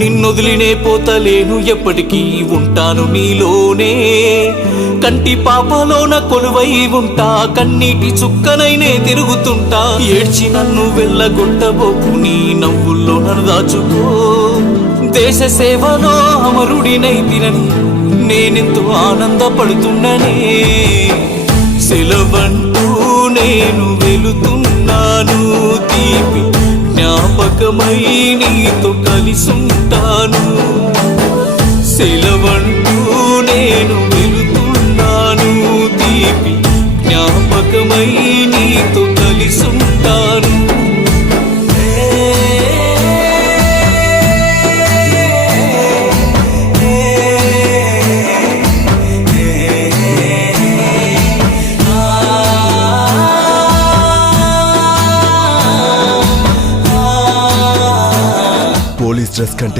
నిన్నొదిలినే పోతలేను ఎప్పటికీ ఉంటాను నీలోనే కంటి పాపలోన కొలువై ఉంటా కన్నీటి చుక్కనైనే తిరుగుతుంటా ఏడ్చి నన్ను వెళ్ళగొట్టబోకు నీ నవ్వుల్లో నన్ను దాచుకో దేశ సేవలో అమరుడినై తినని నేనెంతో ఆనందపడుతున్ననే సెలవంటూ నేను వెళుతున్నాను తీపి జ్ఞాపకమై నీతో కలిసుంటాను సెలవంటూ నేను వెళుతున్నాను తీపి జ్ఞాపకమై నీతో కలిసుంటాను పోలీస్ డ్రెస్ కంటే